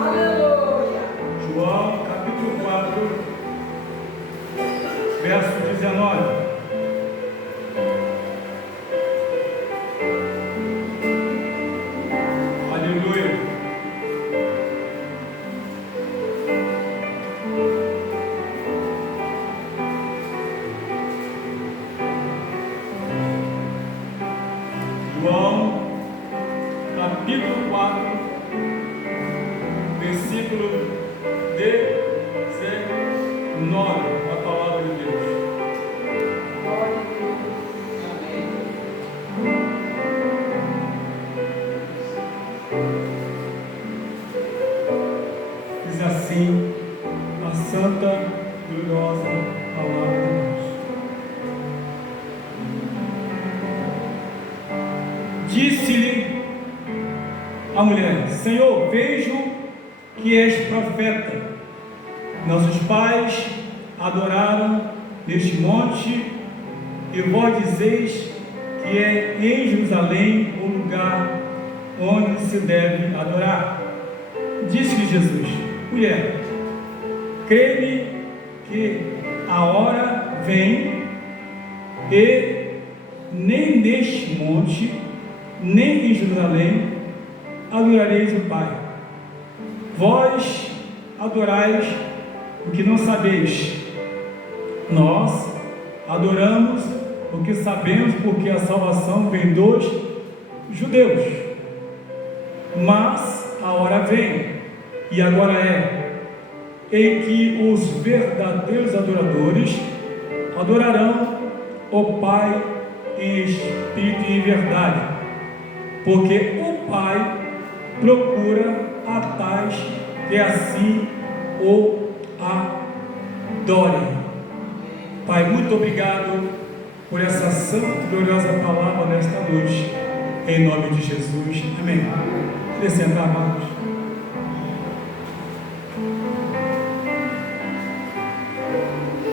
Aleluia. João capítulo 4, verso 19. Aleluia. João capítulo 4, versículo 19, a palavra de Deus. Glória a Deus. Amém. Diz assim a santa, gloriosa palavra de Deus. Disse-lhe a mulher: Senhor, vejo que és profeta. Nossos pais adoraram neste monte, e vós dizeis que é em Jerusalém o lugar onde se deve adorar. Disse-lhe Jesus: mulher, crê-me que a hora vem, e nem neste monte, nem em Jerusalém adorareis o Pai. Vós adorais o que não sabeis. Nós adoramos o que sabemos, porque a salvação vem dos judeus. Mas a hora vem, e agora é, em que os verdadeiros adoradores adorarão o Pai em espírito e em verdade, porque o Pai procura a tais que assim o adorem. Pai, muito obrigado por essa santa e gloriosa palavra nesta noite, em nome de Jesus, amém. Queria sentar, amados.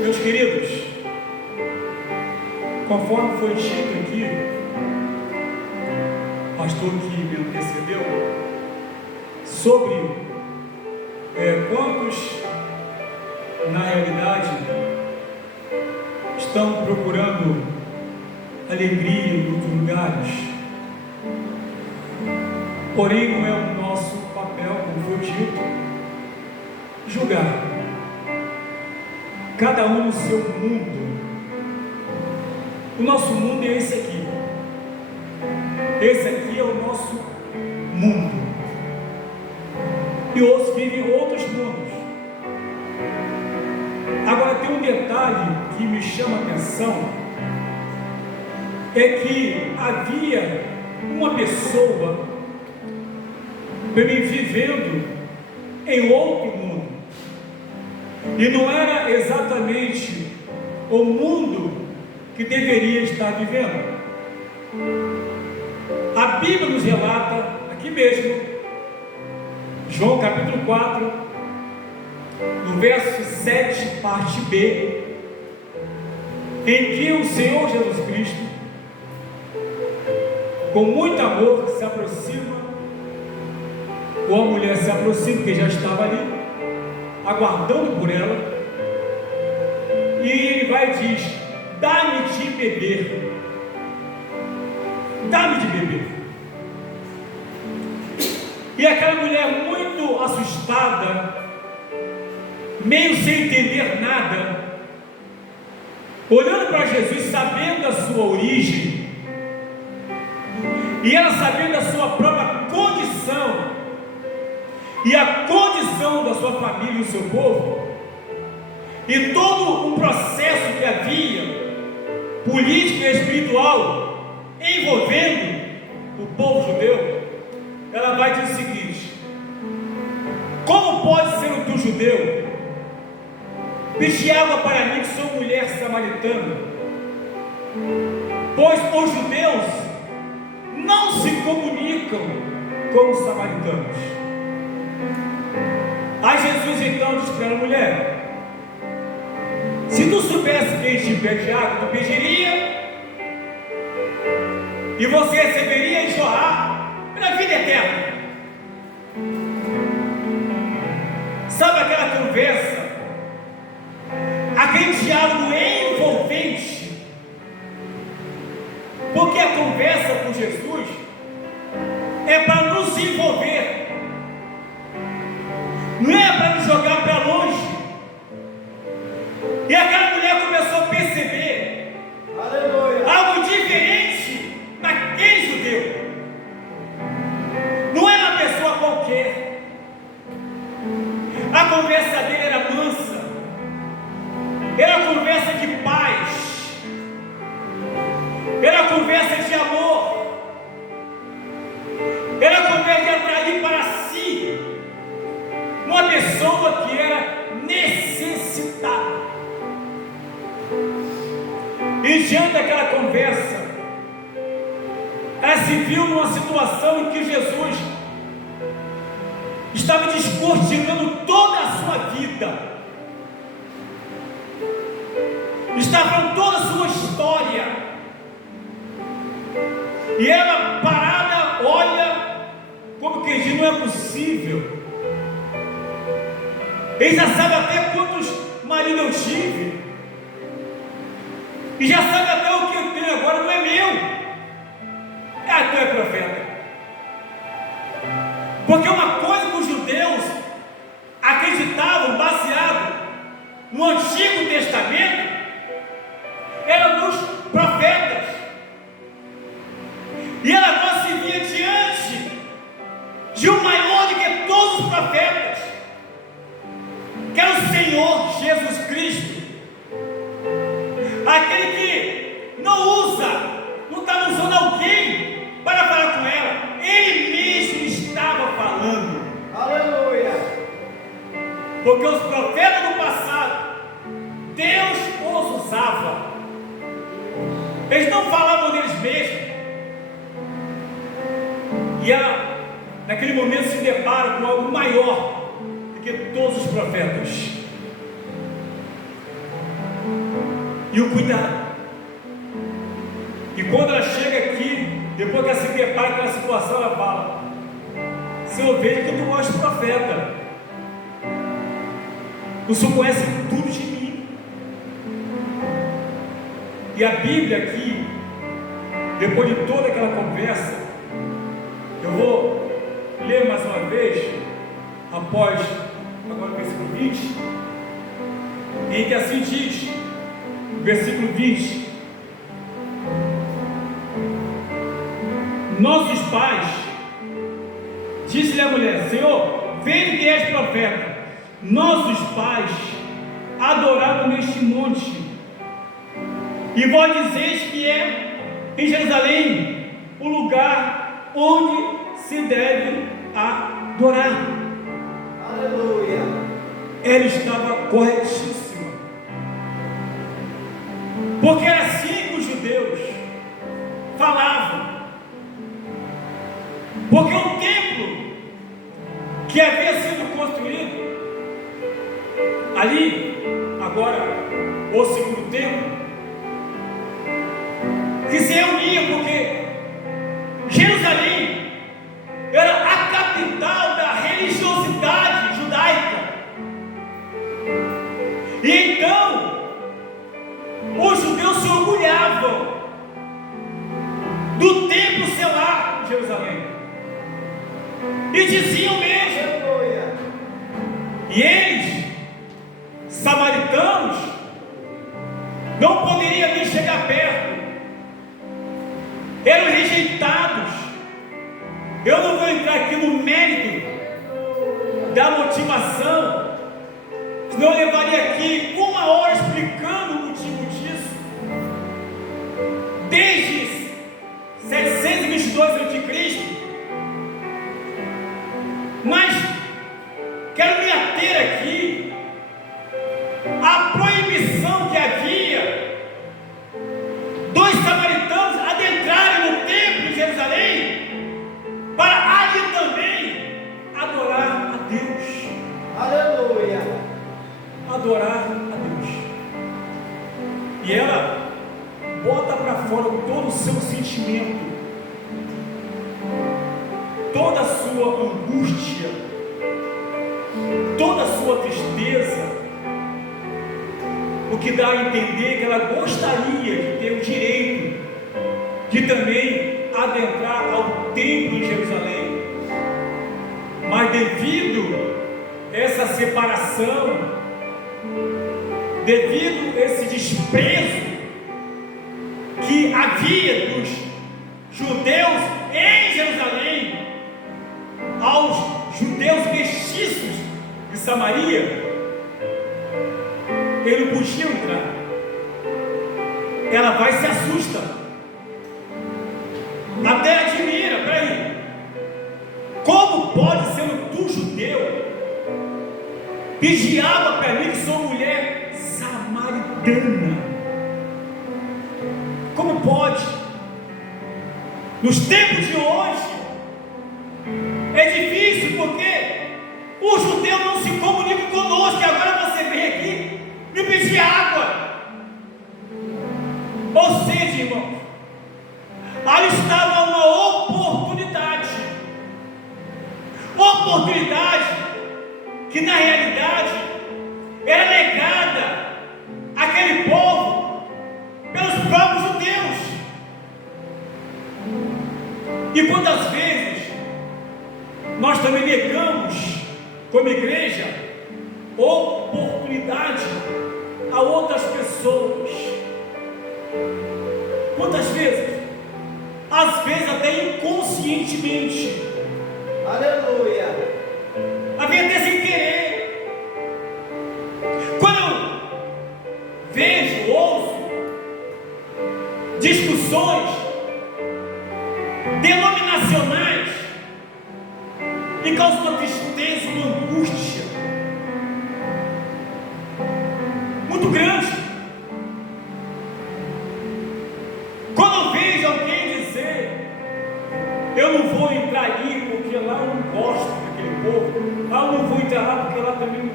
Meus queridos, conforme foi dito aqui, pastor que me antecedeu, sobre quantos na realidade estão procurando alegria em outros lugares, porém não é o nosso papel, como foi dito, julgar. Cada um no seu mundo. O nosso mundo é esse aqui. Esse aqui é o nosso mundo. E outros vivem outros mundos. Agora tem um detalhe que me chama a atenção, é que havia uma pessoa vivendo em outro mundo, e não era exatamente o mundo que deveria estar vivendo. A Bíblia nos relata, aqui mesmo, João capítulo 4, no verso 7, parte B, em que o Senhor Jesus Cristo, com muito amor, se aproxima, ou a mulher se aproxima, porque já estava ali, aguardando por ela, e ele vai e diz: dá-me de beber, dá-me de beber. E aquela mulher, muito assustada, meio sem entender nada, olhando para Jesus, sabendo da sua origem, e ela sabendo da sua própria condição, e a condição da sua família e do seu povo, e todo um processo que havia, político e espiritual, envolvendo o povo judeu, ela vai dizer o seguinte: como pode ser tu judeu pedir água para mim, que sou mulher samaritana? Pois os judeus não se comunicam com os samaritanos. Aí Jesus então diz para a mulher: se tu soubesse quem te pede água, tu pediria, e você receberia e jorrar pela vida eterna. aquela conversa, aquele diálogo envolvente, porque a conversa com Jesus é para nos envolver, não é para nos jogar para longe. E aquela mulher começou a perceber algo diferente naquele judeu. Não era uma pessoa qualquer. A conversa dele era mansa, era conversa de paz, era conversa de amor, era conversa de atrair para si uma pessoa que era necessitada. E diante daquela conversa, ela se viu numa situação em que Jesus estava descortinando toda a sua vida, estava falando toda a sua história, e ela parada, olha, como que diz, não é possível. Ele já sabe até quantos maridos eu tive, e já sabe até o que eu tenho agora, não é meu. Tu é profeta. Porque uma coisa que os judeus acreditavam, baseado no Antigo Testamento, era nos profetas. E ela agora se via diante de um maior do que todos os profetas, que era o Senhor Jesus Cristo, aquele que não estava usando alguém para falar com ela, ele mesmo estava falando. Aleluia. Porque os profetas do passado, Deus os usava, eles não falavam deles mesmos. E ela, naquele momento, se depara com algo maior do que todos os profetas. E o cuidado. E quando ela chega aqui, depois que ela se depara com a situação, ela fala: Senhor, veja que eu não gosto de profeta. O Senhor conhece tudo de mim. E a Bíblia aqui, depois de toda aquela conversa, eu vou ler mais uma vez, após agora o versículo 20, em que assim diz, versículo 20: nossos pais, disse-lhe a mulher: Senhor, vede que és profeta. Nossos pais adoraram neste monte, e vós dizeis que é em Jerusalém o lugar onde se deve adorar. Aleluia. Ela estava corretíssima, porque era assim que os judeus falavam. Porque o templo que havia sido construído ali, agora o segundo templo, que se reunia, porque Jerusalém era a capital da religiosidade judaica. E então os judeus se orgulhavam do templo selar de Jerusalém, e diziam mesmo, e eles, samaritanos, não poderiam nem chegar perto, eram rejeitados. Eu não vou entrar aqui no mérito da motivação, senão eu levaria aqui 1 hora explicando o motivo disso. Desde 722 a.C., mas quero me ater aqui à proibição que havia dos samaritanos adentrarem no templo de Jerusalém para ali também adorar a Deus. Aleluia. Adorar a Deus. E ela bota para fora todo o seu sentimento, toda a sua angústia, toda a sua sua tristeza, o que dá a entender que ela gostaria de ter o direito de também adentrar ao templo em Jerusalém, mas devido a essa separação, devido a esse desprezo que havia dos judeus em Jerusalém aos judeus mestiços de Samaria, ele não podia entrar. Ela vai e se assusta, até admira. Peraí, como pode, sendo tu judeu, pedir água para mim que sou mulher samaritana? Como pode? Nos tempos de hoje é difícil, porque o judeu não se comunica conosco, e agora você vem aqui me pedir água. Ou seja, irmão, ali estava uma oportunidade que na realidade era negada àquele povo pelos próprios judeus. E quantas vezes nós também negamos, como igreja, oportunidade a outras pessoas? Quantas vezes? Às vezes até inconscientemente. Aleluia. Às vezes até sem querer. Quando eu vejo, ouço discussões denominacionais, me causa uma tristeza, uma angústia muito grande. Quando eu vejo alguém dizer: eu não vou entrar ali porque lá eu não gosto daquele povo, lá eu não vou entrar lá porque lá também.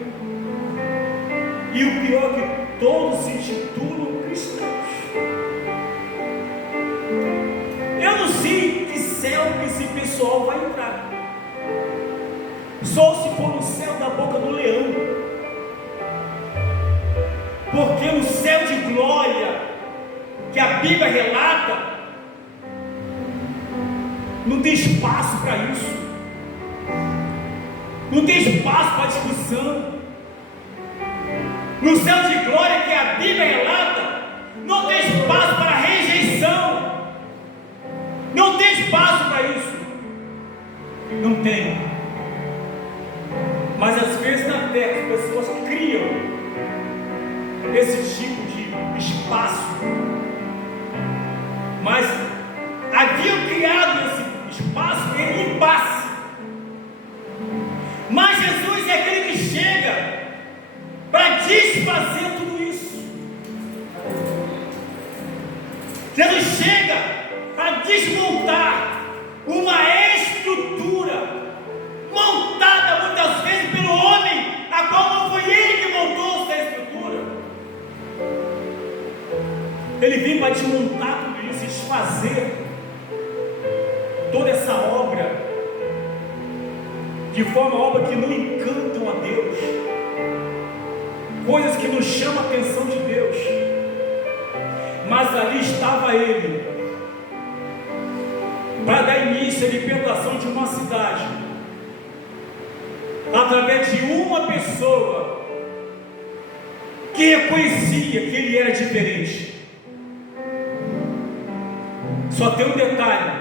E o pior é que todos se intitulam cristãos. Eu não sei que céu que esse pessoal vai entrar, só se for no céu da boca do leão, porque no céu de glória que a Bíblia relata, não tem espaço para isso, não tem espaço para discussão. No céu de glória que a Bíblia relata, não tem espaço para rejeição, não tem espaço para isso, não tem. Mas às vezes na terra as pessoas criam esse tipo de espaço, mas haviam criado esse espaço em impasse. Mas Jesus é aquele que chega para desfazer tudo isso. Jesus chega para desmontar uma estrutura montada muitas vezes pelo homem, a qual não foi ele que montou essa estrutura. Ele vem para desmontar tudo isso, desfazer toda essa obra, de forma obra que não encantam a Deus, coisas que não chamam a atenção de Deus. Mas ali estava ele para dar início à libertação de uma cidade, através de uma pessoa que reconhecia que ele era diferente. Só tem um detalhe: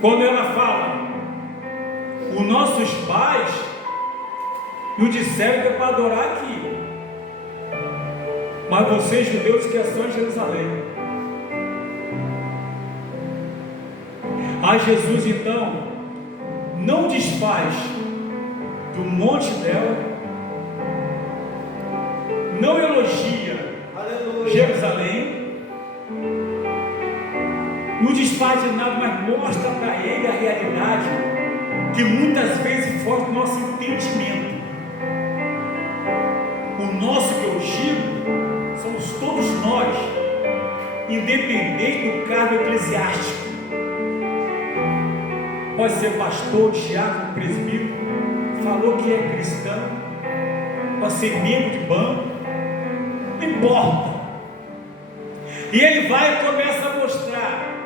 quando ela fala, os nossos pais nos disseram que é para adorar aqui, mas vocês judeus que estão em Jerusalém. Aí Jesus então não desfaz do monte dela, não elogia Jerusalém, não desfaz de nada, mas mostra para ele a realidade que muitas vezes foge do nosso entendimento. O nosso que eu digo, somos todos nós, independente do cargo eclesiástico. Pode ser pastor, diácono, presbítero, falou que é cristão, ser membro de banco, não importa. E ele vai e começa a mostrar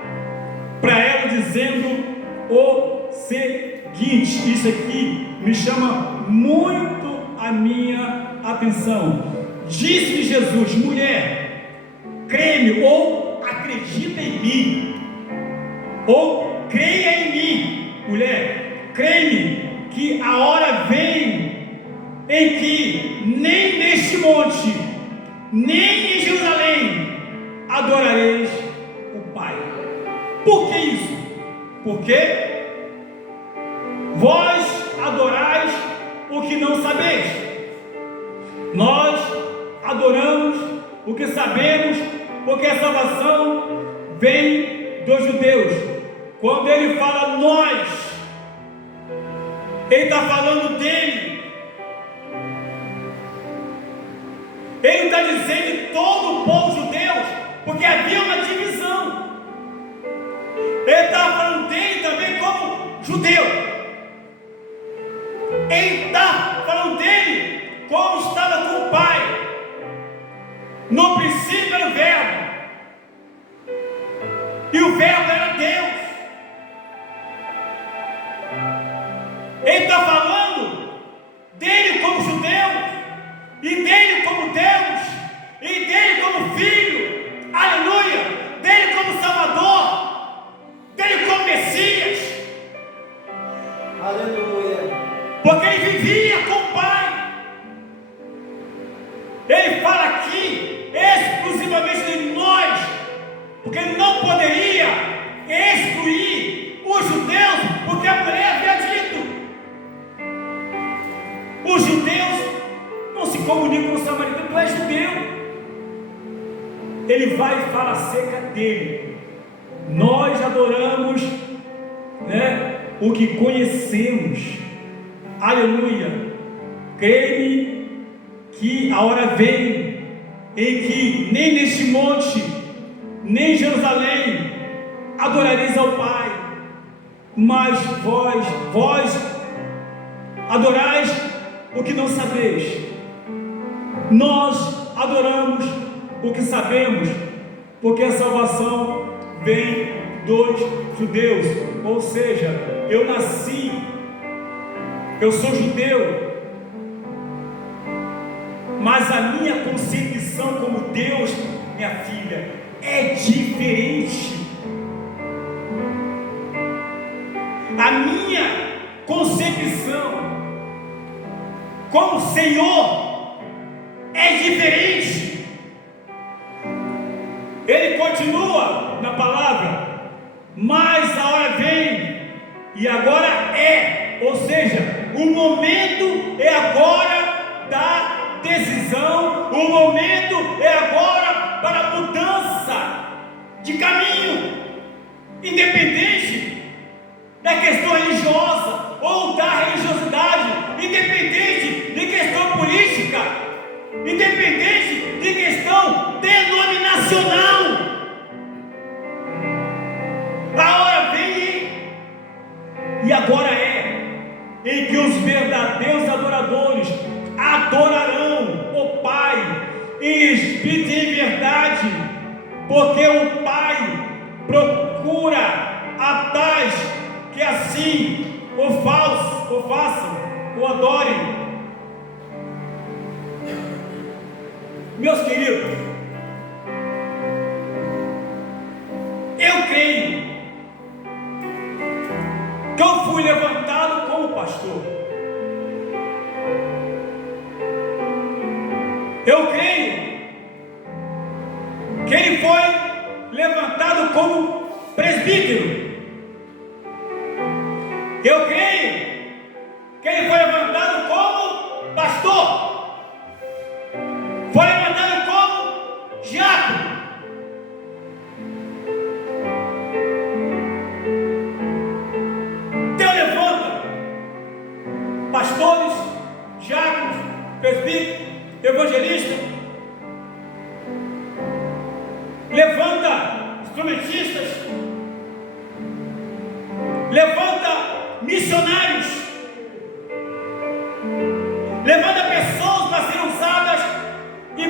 para ela, dizendo o seguinte: isso aqui me chama muito a minha atenção. Disse-lhe Jesus: mulher, crê-me, ou acredita em mim, ou creia em mim. Mulher, crê-me que a hora vem em que nem neste monte, nem em Jerusalém adorareis o Pai. Por que isso? Porque vós adorais o que não sabeis. Nós adoramos o que sabemos, porque a salvação vem dos judeus. Quando ele fala nós, ele está falando dele. Ele está dizendo de todo o povo judeu, porque havia uma divisão. Ele estava falando dele também como judeu. Ele está falando dele como estava com o Pai. No princípio era o Verbo, e o Verbo era Deus. Ele está falando dele como judeu, e dele como Deus, e dele como Filho, aleluia, dele como Salvador, dele como Messias, Aleluia. porque ele vivia com o Pai. Ele fala aqui exclusivamente de nós, porque ele não poderia excluir os judeus, porque a mulher havia dito: os judeus não se comunicam com o samaritano, tu és judeu. Ele vai e fala acerca dele. Nós adoramos, o que conhecemos, aleluia. Creio que a hora vem em que nem neste monte, nem em Jerusalém adorareis ao Pai, mas vós adorais o que não sabeis. Nós adoramos o que sabemos, porque a salvação vem dos judeus. Ou seja, eu nasci, eu sou judeu, mas a minha concepção como Deus, minha filha, é diferente. A minha concepção como Senhor é diferente. Ele continua na palavra: mas a hora vem, e agora é, ou seja, o momento é agora da decisão, o momento é agora para a mudança de caminho, independente da questão religiosa ou da religiosidade, independente de questão política, independente de questão denominacional. A hora vem e agora é em que os verdadeiros adoradores adorarão o Pai em espírito e em verdade, porque o Pai procura a tais que assim o façam, o adorem. Meus queridos, eu creio que eu fui levantado como pastor. Eu creio que ele foi levantado como presbítero. Eu creio que ele foi levantado como pastor. Foi levantado como diácono. Deus levanta pastores, diáconos, presbíteros, evangelista, levanta instrumentistas, levanta missionários, levanta pessoas para serem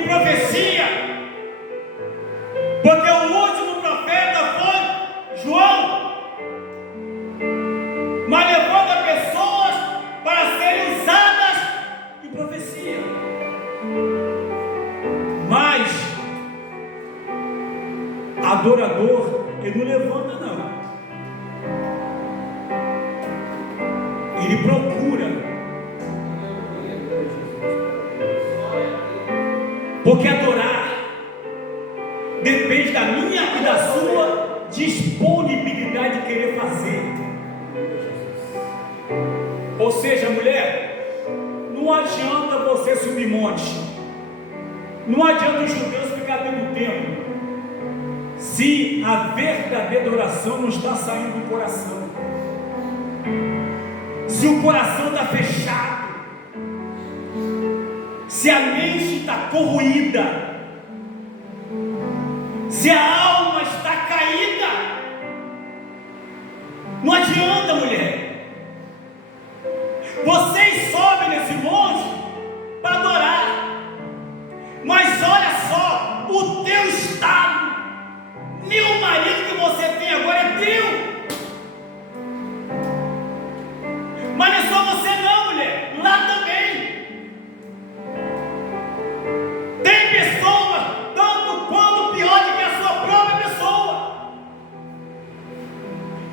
profecia, porque o último profeta foi João, mas levanta pessoas para serem usadas em profecia. Mas adorador, ele não levanta, não. Ele procura. Porque adorar depende da minha e da sua disponibilidade de querer fazer. Ou seja, mulher, não adianta você subir monte, não adianta os judeus ficar dentro do templo, se a verdadeira adoração não está saindo do coração, se o coração está fechado, se a mente está corroída, se a alma está caída, não adianta, mulher. Vocês sobem nesse monte para adorar, mas olha só, o teu estado, meu marido que você tem agora é teu. Mas não é só você não, mulher, lá também tem pessoas tanto quanto pior do que a sua própria pessoa,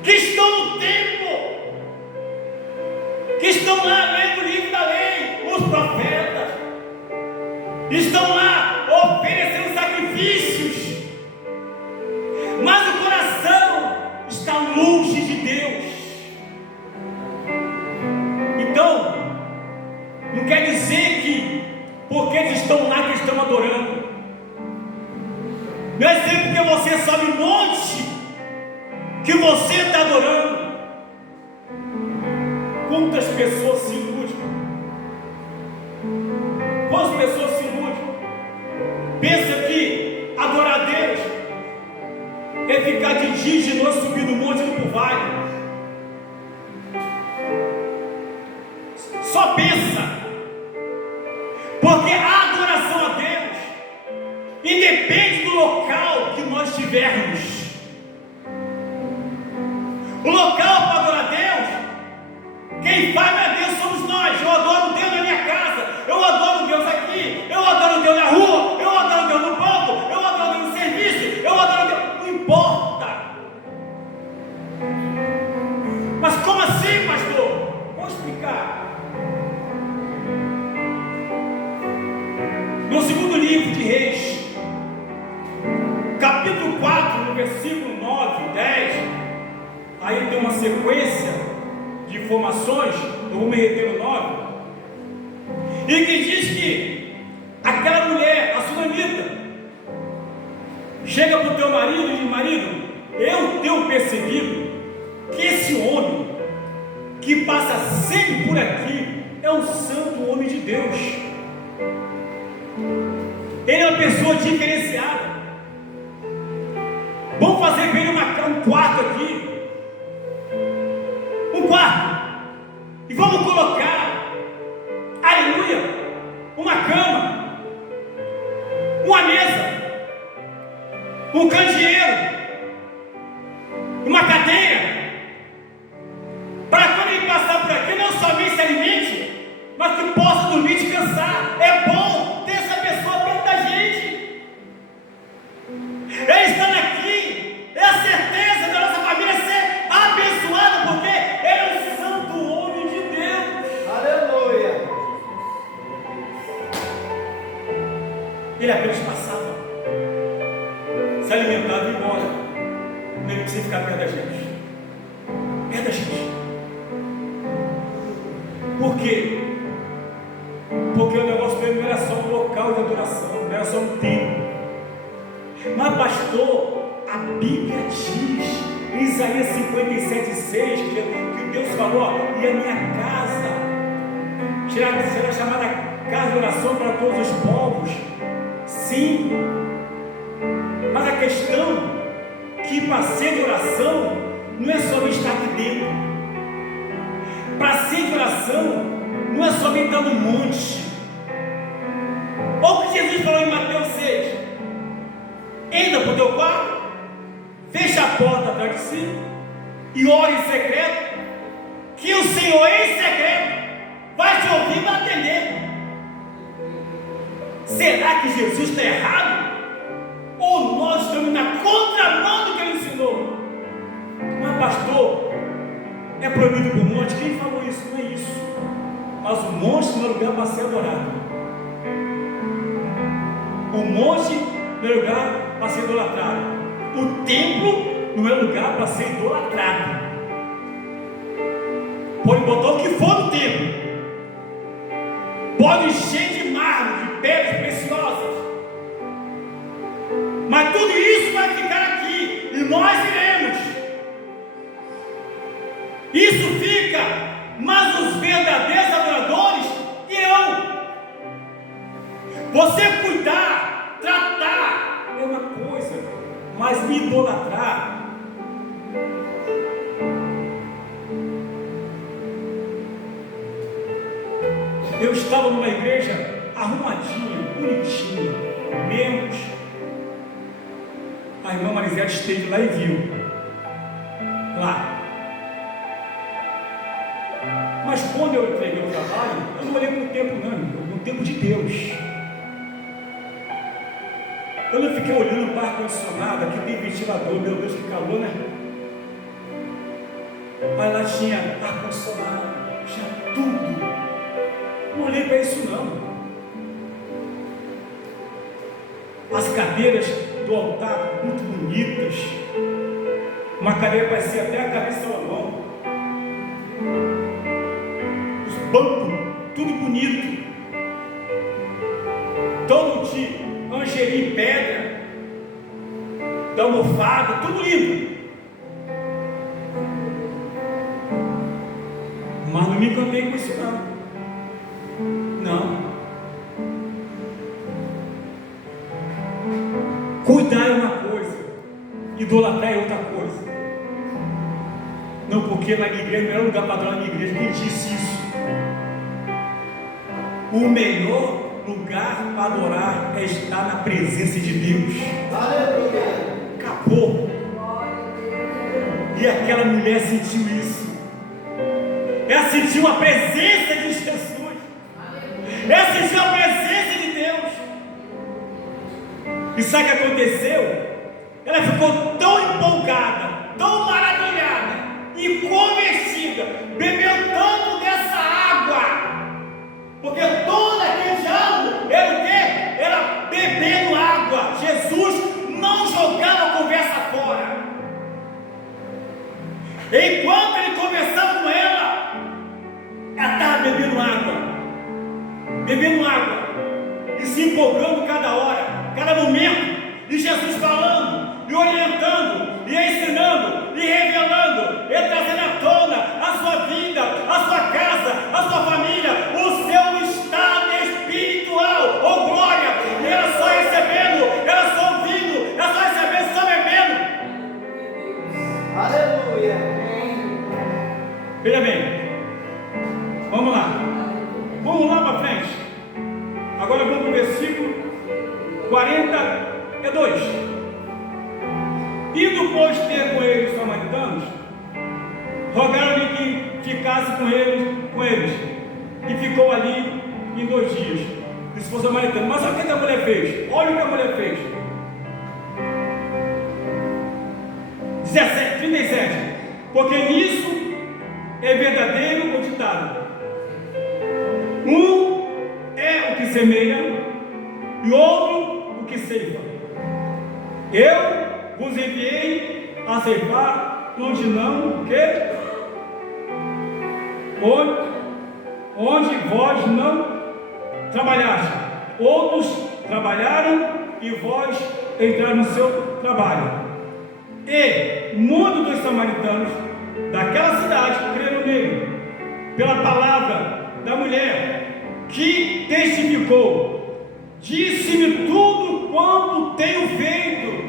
que estão no templo, que estão lá lendo o livro da lei, os profetas, estão lá oferecendo sacrifícios, mas o coração está longe de Deus. Então, não quer dizer que porque eles estão lá que eles estão adorando, não é sempre porque você sobe um monte que você está adorando. Quantas pessoas se iludem? Quantas pessoas se iludem? Pensa que adorar a Deus é ficar de dia e de noite subindo o monte e indo para o vale. Só pensa, porque a adoração a Deus independe do local que nós estivermos. O local para adorar a Deus, quem faz não é Deus, somos nós. Eu adoro Deus na minha casa, eu adoro Deus aqui, eu adoro Deus na rua, eu adoro Deus no banco, eu adoro Deus no serviço, eu adoro Deus, não importa. Mas como assim, pastor? Vou explicar. No segundo livro de Reis, capítulo 4, no versículo 9 e 10, aí tem uma sequência de informações, eu vou me reter no 9, e que diz que aquela mulher, a sunamita, chega para o teu marido e diz: marido, eu tenho percebido que esse homem que passa sempre por aqui é um santo homem de Deus. Ele é uma pessoa diferenciada. Vamos fazer para ele um quarto aqui, um quarto, e vamos colocar, aleluia, uma cama, uma mesa, um candeeiro, uma cadeira, para quando ele passar por aqui não somente se alimente, mas que possa dormir e descansar. É bom ter essa pessoa perto da gente. Ele estando aqui é a certeza da nossa família ser abençoada, porque ele é um santo homem de Deus. Aleluia. Ele apenas passava, se alimentava e ia embora. Não precisa ficar perto da gente. Perto da gente. Por quê? Porque o negócio dele não era só um local de adoração, não era só um templo. Mas pastor, a Bíblia diz em Isaías 57:6 que Deus falou: ó, e a minha casa será chamada casa de oração para todos os povos. Sim, mas a questão que para ser de oração não é só estar aqui dentro. Para ser de oração não é somente estar no monte. Olha o que Jesus falou em Mateus 6? Entra para o teu quarto, fecha a porta atrás de si e ore em secreto, que o Senhor em secreto vai te ouvir e vai atender. Será que Jesus está errado? Ou nós estamos na contramão do que ele ensinou? Mas pastor, é proibido para o monte? Quem falou isso? Não é isso. Mas o monte não é lugar para ser adorado. O monte não é lugar para ser idolatrado. O templo não é lugar para ser idolatrado. Pode botar o que for no templo, pode encher de mármore, de pedras preciosas, mas tudo isso vai ficar aqui e nós iremos. Isso fica, mas os verdadeiros adoradores irão. Você cuidar, tratar é uma coisa, mas me idolatrar. Eu estava numa igreja arrumadinha, bonitinha, membros. A irmã Marisete esteve lá e viu. Lá. Mas quando eu entreguei o trabalho, eu não olhei para o tempo não, no tempo de Deus. Eu não fiquei olhando para o ar-condicionado, aqui tem ventilador, meu Deus, que calor, né? Mas lá tinha ar-condicionado, tinha tudo. Não olhei para isso não. As cadeiras do altar muito bonitas. Uma cadeira parecia até a cabeça de Salomão. Os bancos, tudo bonito. Todo de angelim em pedra, da almofada, tudo lindo. Mas não me encantei com isso não. Não. Cuidar é uma coisa, idolatrar é outra coisa. Não, porque na minha igreja não era lugar para adorar na minha igreja. Quem disse isso? O melhor lugar para adorar é estar na presença de Deus. Aleluia. Acabou. E aquela mulher sentiu isso. Ela sentiu a presença de Jesus. Ela sentiu a presença de Deus. E sabe o que aconteceu? Ela ficou tão empolgada, tão maravilhada e convertida, bebeu tanto dessa água, porque todo aquele diálogo era o quê? Era bebendo água. Jesus não jogava a conversa fora. Enquanto ele conversava com ela, ela estava bebendo água e se empolgando cada hora, cada momento, e Jesus falando, e orientando, e ensinando, e revelando, e trazendo à tona a sua vida, a sua casa, a sua família, o seu estado espiritual. Oh glória! E ela só recebendo, ela só ouvindo, ela só recebendo, só bebendo. Aleluia. Veja bem, vamos lá para frente. Agora vamos para o versículo 42. Indo, pois, ter com eles os samaritanos, rogaram-lhe que ficasse com eles, e ficou ali em 2 dias. Isso foi samaritano. Mas olha o que a mulher fez. Olha o que a mulher fez. 37. Porque nisso é verdadeiro o ditado: um é o que semeia e outro o que ceifa. Eu vos enviei a ceifar onde não, o quê? Onde vós não trabalhaste. Outros trabalharam e vós entraram no seu trabalho. E muitos dos samaritanos daquela cidade creram nele, pela palavra da mulher, que testificou: disse-me tudo quanto tenho feito.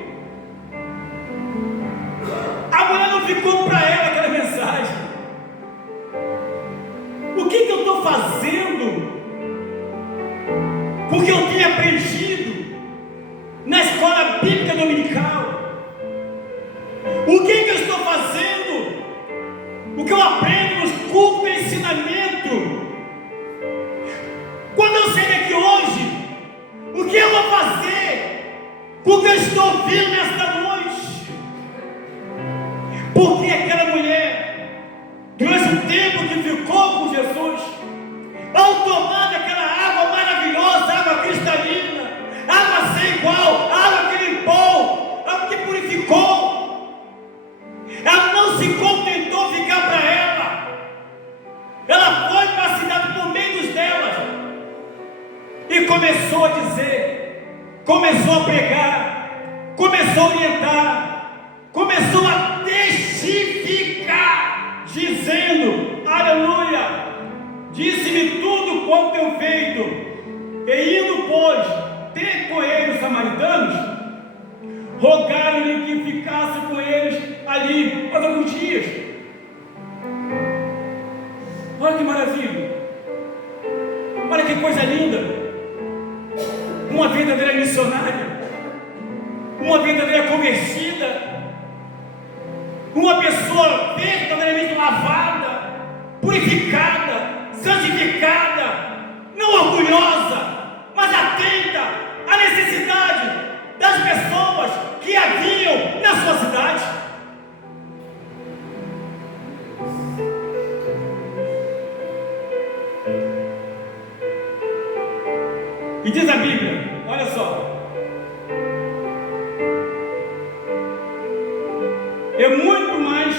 A mulher não ficou para ela aquela mensagem. O que eu estou fazendo? Porque eu tenho aprendido eu estou vendo nesta noite, porque aquela mulher, durante o tempo que ficou com Jesus, ao tomar daquela água maravilhosa, água cristalina, água sem igual, água que limpou, água que purificou, ela não se contentou ficar para ela foi para a cidade por meio delas e começou a dizer, começou a pregar, começou a orientar, começou a testificar, dizendo, aleluia, disse-me tudo quanto tenho feito, e indo, pois, ter com eles os samaritanos, rogaram-lhe que ficasse com eles ali por alguns dias. Olha que maravilha, olha que coisa linda, uma verdadeira missionária, uma verdadeira convertida, uma pessoa verdadeiramente lavada, purificada, santificada, não orgulhosa, mas atenta à necessidade das pessoas que haviam na sua cidade. E diz a Bíblia, olha só, e muito mais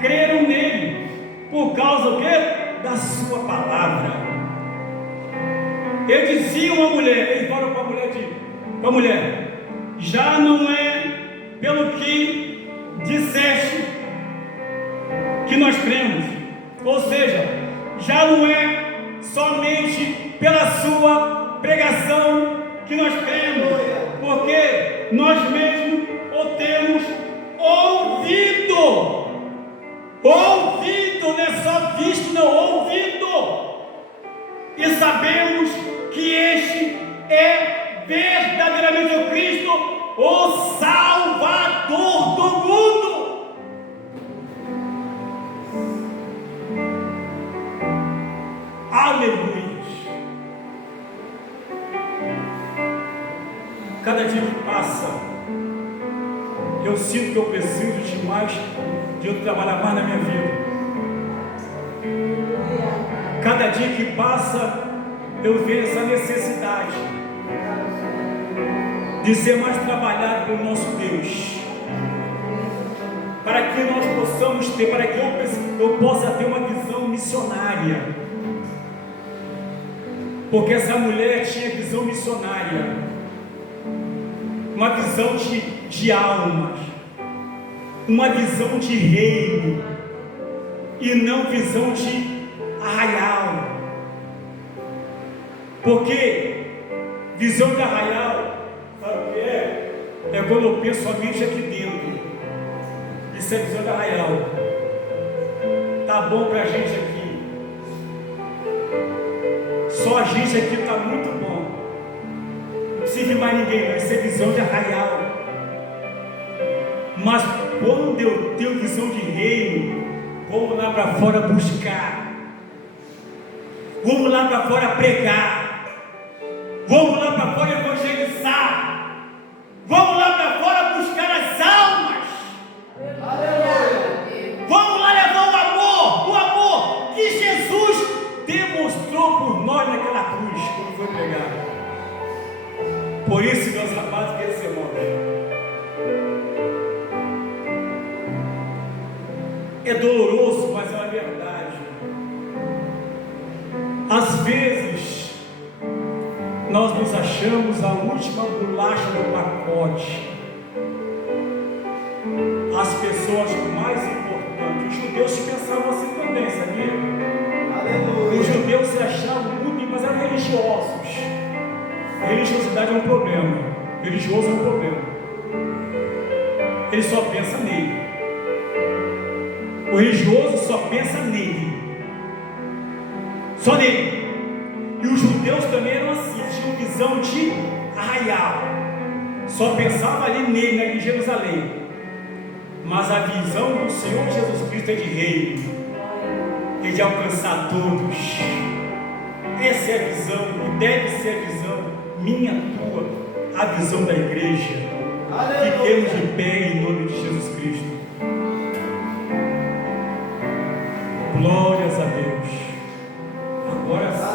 creram nele, por causa do quê? Da sua palavra. Ele dizia uma mulher, ele falou para a mulher, já não é pelo que disseste que nós cremos, ou seja, já não é somente pela sua pregação que nós cremos, porque nós mesmos o temos ouvido, não é só visto, não, ouvido, e sabemos que este é verdadeiramente o Cristo, o Salvador do mundo. Aleluia. Cada dia que passa, eu sinto que eu preciso de eu trabalhar mais na minha vida. Cada dia que passa, eu vejo essa necessidade de ser mais trabalhado pelo nosso Deus, para que nós possamos ter, para que eu possa ter uma visão missionária, porque essa mulher tinha visão missionária, uma visão de almas, uma visão de reino, e não visão de arraial, porque visão de arraial, sabe o que é? É quando eu penso somente aqui dentro. Isso é visão de arraial. Tá bom pra gente aqui, só a gente aqui tá muito bom, não precisa de mais ninguém, não. Isso é visão de arraial. Mas quando eu tenho visão de reino, vamos lá para fora buscar, vamos lá para fora pregar, vamos lá para fora evangelizar, vamos lá para fora buscar as almas. Aleluia. Vamos lá levar o amor que Jesus demonstrou por nós naquela cruz, quando foi pregado. Por isso, meus amados, que esse irmão é doloroso, mas é uma verdade. Às vezes nós nos achamos a última bolacha do pacote, as pessoas mais importantes. Os judeus pensavam assim também, sabia? Aleluia. Os judeus se achavam muito, mas eram religiosos. Religiosidade é um problema, religioso é um problema, ele só pensa nele. O religioso só pensa nele, só nele. E os judeus também eram assim, tinham visão de arraial, só pensava ali nele, em Jerusalém. Mas a visão do Senhor Jesus Cristo é de reino, é de alcançar todos. Essa é a visão, e deve ser a visão minha, tua, a visão da igreja. Aleluia. Fiquemos de pé em nome de Jesus Cristo. Glórias a Deus. Agora sim.